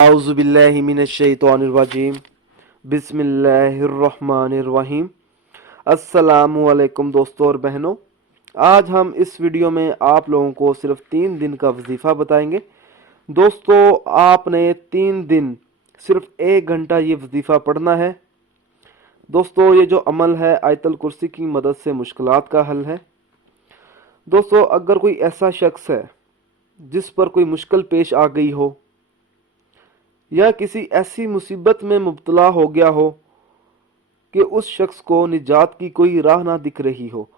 आउज़ुबिल्लाहि मिनश्शैतानिर्रजीम बिस्मिल्लाहिर्रहमानिर्रहीम। अस्सलामु अलैकुम दोस्तों और बहनों, आज हम इस वीडियो में आप लोगों को सिर्फ 3 दिन का वजीफ़ा बताएंगे। दोस्तों, आपने 3 दिन सिर्फ 1 घंटा ये वजीफ़ा पढ़ना है। दोस्तों, ये जो अमल है आयतल कुर्सी की मदद से मुश्किलात का हल है। दोस्तों, अगर कोई ऐसा शख्स है जिस पर कोई मुश्किल पेश आ गई हो या किसी ऐसी मुसीबत में मुब्तला हो गया हो कि उस शख्स को निजात की कोई राह ना दिख रही हो,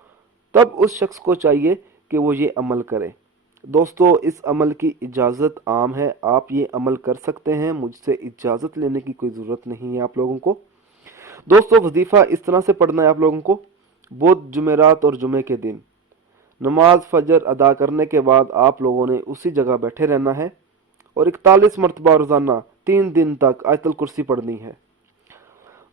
तब उस शख्स को चाहिए कि वो ये अमल करे। दोस्तों, इस अमल की इजाज़त आम है, आप ये अमल कर सकते हैं, मुझसे इजाज़त लेने की कोई ज़रूरत नहीं है आप लोगों को। दोस्तों, वजीफ़ा इस तरह से पढ़ना है आप लोगों को। बुध, जुमेरात और जुमे के दिन नमाज फजर अदा करने के बाद आप लोगों ने उसी जगह बैठे रहना है और 41 मरतबा रोज़ाना 3 दिन तक आयतल कुर्सी पढ़नी है।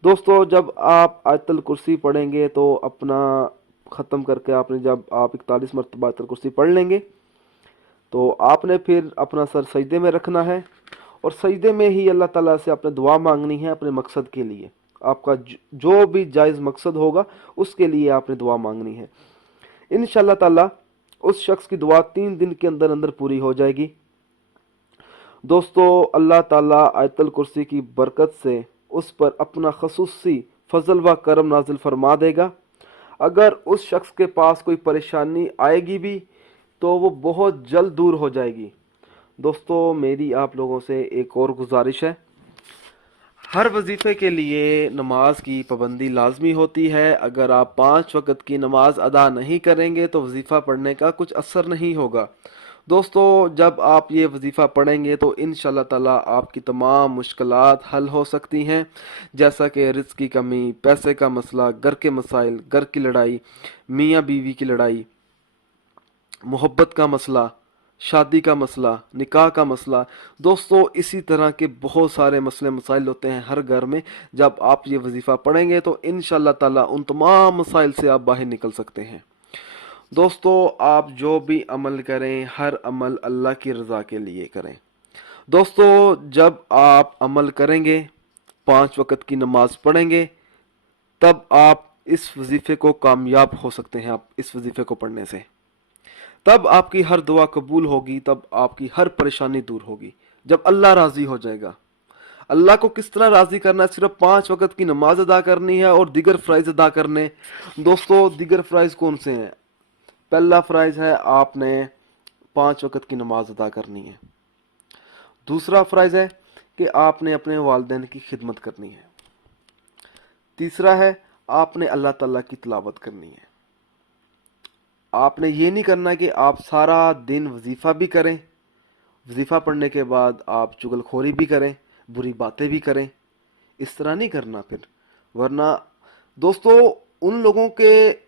दोस्तों, जब आप आयतल कुर्सी पढ़ेंगे तो अपना ख़त्म करके आपने जब आप 41 मरतबा आयतल कुर्सी पढ़ लेंगे तो आपने फिर अपना सर सजदे में रखना है और सजदे में ही अल्लाह ताला से आपने दुआ मांगनी है अपने मकसद के लिए। आपका जो भी जायज़ मकसद होगा उसके लिए आपने दुआ मांगनी है। इंशाअल्लाह ताला उस शख्स की दुआ 3 दिन के अंदर अंदर पूरी हो जाएगी। दोस्तों, अल्लाह ताला आयतल कुर्सी की बरकत से उस पर अपना खसूसी फजल व करम नाजिल फरमा देगा। अगर उस शख्स के पास कोई परेशानी आएगी भी तो वो बहुत जल्द दूर हो जाएगी। दोस्तों, मेरी आप लोगों से एक और गुजारिश है, हर वजीफ़े के लिए नमाज की पाबंदी लाजमी होती है। अगर आप 5 वक़्त की नमाज अदा नहीं करेंगे तो वजीफ़ा पढ़ने का कुछ असर नहीं होगा। दोस्तों, जब आप ये वजीफ़ा पढ़ेंगे तो इंशाअल्लाह ताला आपकी तमाम मुश्किलात हल हो सकती हैं, जैसा कि रिज़्क़ की कमी, पैसे का मसला, घर के मसाइल, घर की लड़ाई, मियाँ बीवी की लड़ाई, मोहब्बत का मसला, शादी का मसला, निकाह का मसला। दोस्तों, इसी तरह के बहुत सारे मसले मसाइल होते हैं हर घर में। जब आप ये वजीफ़ा पढ़ेंगे तो इंशाअल्लाह ताला उन तमाम मसाइल से आप बाहर निकल सकते हैं। दोस्तों, आप जो भी अमल करें हर अमल अल्लाह की रज़ा के लिए करें। दोस्तों, जब आप अमल करेंगे, 5 वक़्त की नमाज पढ़ेंगे, तब आप इस वजीफ़े को कामयाब हो सकते हैं। आप इस वजीफ़े को पढ़ने से तब आपकी हर दुआ कबूल होगी, तब आपकी हर परेशानी दूर होगी, जब अल्लाह राज़ी हो जाएगा। अल्लाह को किस तरह राज़ी करना है? सिर्फ 5 वक़्त की नमाज अदा करनी है और दिगर फ़राइज़ अदा करने। दोस्तों, दिगर फ़राइज़ कौन से हैं? पहला फ़राइज़ है आपने 5 वक़्त की नमाज अदा करनी है। दूसरा फ़राइज़ है कि आपने अपने वालिदैन की खिदमत करनी है। तीसरा है आपने अल्लाह ताला की तिलावत करनी है। आपने ये नहीं करना कि आप सारा दिन वजीफ़ा भी करें, वजीफ़ा पढ़ने के बाद आप चुगलखोरी भी करें, बुरी बातें भी करें। इस तरह नहीं करना फिर, वरना दोस्तों उन लोगों के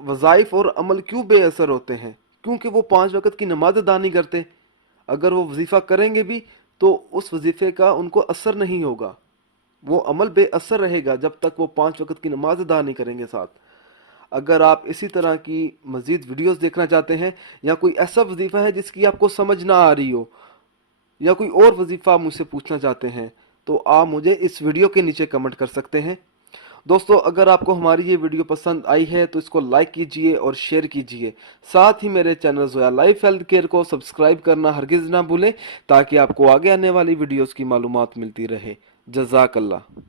वज़ाइफ और अमल क्यों बेअसर होते हैं? क्योंकि वो 5 वक़्त की नमाज अदा नहीं करते। अगर वो वजीफ़ा करेंगे भी तो उस वजीफ़े का उनको असर नहीं होगा, वो अमल बेअसर रहेगा जब तक वो 5 वक़्त की नमाज अदा नहीं करेंगे साथ। अगर आप इसी तरह की मज़ीद वीडियोस देखना चाहते हैं या कोई ऐसा वजीफ़ा है जिसकी आपको समझ ना आ रही हो या कोई और वजीफ़ा मुझसे पूछना चाहते हैं तो आप मुझे इस वीडियो के नीचे कमेंट कर सकते हैं। दोस्तों, अगर आपको हमारी ये वीडियो पसंद आई है तो इसको लाइक कीजिए और शेयर कीजिए। साथ ही मेरे channel Zoya life health care को सब्सक्राइब करना हरगिज़ ना भूलें ताकि आपको आगे आने वाली वीडियोज़ की मालूमात मिलती रहे। जज़ाकल्लाह।